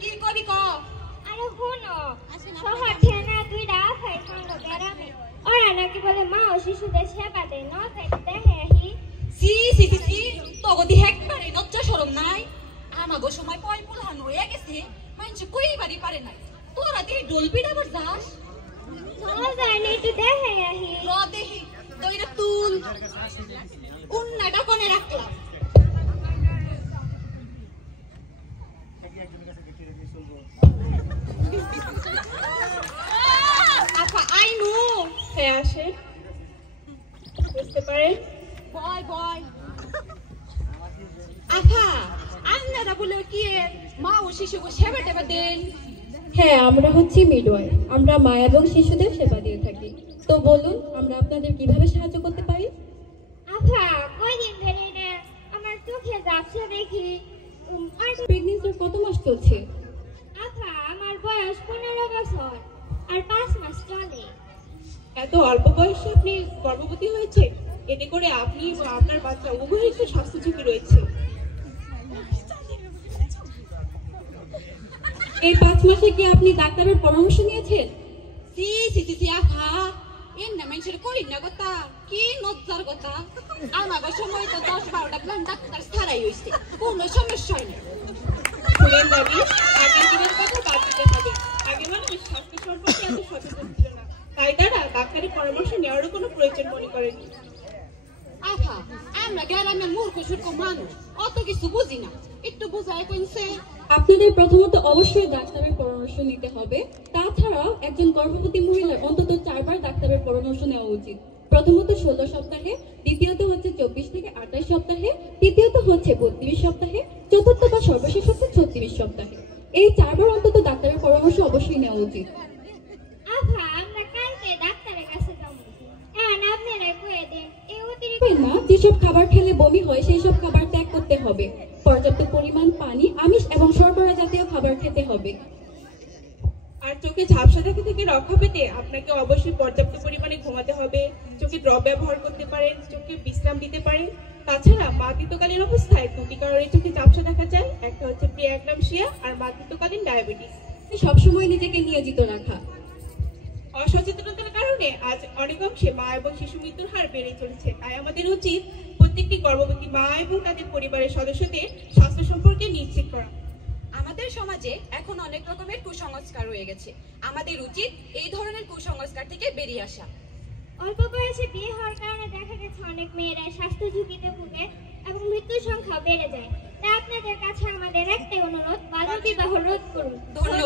কি কবি ক আরে শোনো শহর থেকে দুইটা আফাই সঙ্গ বেড়ামে ওরা নাকি বলে মা ও শিশুদের সেবা দেয় ন থাকতে দেখি সি সি সি সি তগদি একবারে লজ্জা শরম নাই আমাগো সময় পয় মুলহান হয়ে গেছে মানুষ কই বাড়ি পারে নাই তোরা দিয়ে ডোল পিড়াবার যাস চলো জানি একটু দেখে আহি র দেখি দইরা তুল উন্নাটা কোনে রাখলাম আপা আইনু হ্যাঁ আসে বুঝতে পারেন বয় বয় আফা আপনারা বলে কি মা ও শিশুকে সেবা টেবা দেন হ্যাঁ আমরা হচ্ছি মিডওয়াইফ আমরা মা এবং শিশুদের সেবা দিয়ে থাকি তো বলুন আমরা আপনাদের কিভাবে সাহায্য করতে পারি আফা কয়দিন ধরে এটা আমার চোখে যাচ্ছে দেখি আর প্রেগন্যান্সির কত মাস চলছে আফা আমার বয়স 15 বছর আর 5 মাস চলে এত অল্প বয়সে আপনি গর্ভবতী হয়েছে এতে করে আপনি বা আপনার বাচ্চা উভয়ের একটু স্বাস্থ্য ঝুঁকি রয়েছে এই 5 মাসে কি আপনি ডাক্তারের পরামর্শ নিয়েছেন সি সি সি সি আফা এর না মানুষের করি না কথা কি নজ্জার কথা আমাগো সময় তো 10-12টা প্ল্যান ডাক্তার ছাড়াই হইছে কোনো সমস্যা হয় না শুনেন দাবি আগের দিনের কথা বাদ দিতে হবে আগে মানুষ স্বাস্থ্য সম্পর্কে এত সচেতন ছিল না তাই তারা ডাক্তারি পরামর্শ নেওয়ারও কোনো প্রয়োজন মনে করেনি আফা আমরা গ্রামের মূর্খ সূর্খ মানুষ অত কিছু বুঝি না একটু বুঝায় কইছে আপনাদের প্রথমত অবশ্যই ডাক্তারের পরামর্শ নিতে হবে তাছাড়াও একজন গর্ভবতী মহিলার অন্তত 4 বার ডাক্তারের পরামর্শ নেওয়া উচিত প্রথমত 16 সপ্তাহে দ্বিতীয়ত হচ্ছে 24 থেকে 28 সপ্তাহে তৃতীয়ত হচ্ছে 32 সপ্তাহে চতুর্থ বা সর্বশেষ হচ্ছে 36 সপ্তাহে এই 4 বার অন্তত ডাক্তারের পরামর্শ অবশ্যই নেওয়া উচিত আফা আমরা কালকে ডাক্তারের কাছে যাব এখন আপনারা কয়ে দেন এই অতিরিক্ত না যেসব খাবার খেলে বমি হয় সেই সব খাবার ত্যাগ করতে হবে পর্যাপ্ত পরিমাণ পানি আমিষ এবং শর্করা জাতীয় খাবার খেতে হবে আর চোখে ঝাপসা দেখা থেকে রক্ষা পেতে আপনাকে অবশ্যই পর্যাপ্ত পরিমাণে ঘুমাতে হবে চোখে ড্রপ ব্যবহার করতে পারেন চোখে বিশ্রাম দিতে পারেন তাছাড়া মাতৃত্বকালীন অবস্থায় দুটি কারণে চোখে ঝাপসা দেখা যায় একটা হচ্ছে প্রিএক্লাম্পসিয়া আর মাতৃত্বকালীন ডায়াবেটিস সবসময় নিজেকে নিয়োজিত রাখা অসচেতনতার কারণে আজ অনেক অংশে মা এবং শিশু মৃত্যুর হার বেড়ে চলেছে তাই আমাদের উচিত প্রত্যেকটি গর্ভবতী মা এবং তাদের পরিবারের সদস্যদের স্বাস্থ্য সম্পর্কে নিশ্চিত করা আমাদের সমাজে এখন অনেক রকমের কুসংস্কার রয়ে গেছে আমাদের উচিত এই ধরনের কুসংস্কার থেকে বেরিয়ে আসা অল্প বয়সে বিয়ে হওয়ার কারণে দেখা গেছে অনেক মেয়েরা স্বাস্থ্য ঝুঁকিতে ভোগে এবং মৃত্যুর সংখ্যা বেড়ে যায় তাই আপনাদের কাছে আমাদের একটাই অনুরোধ বাল্য বিবাহ রোধ করুন ধন্যবাদ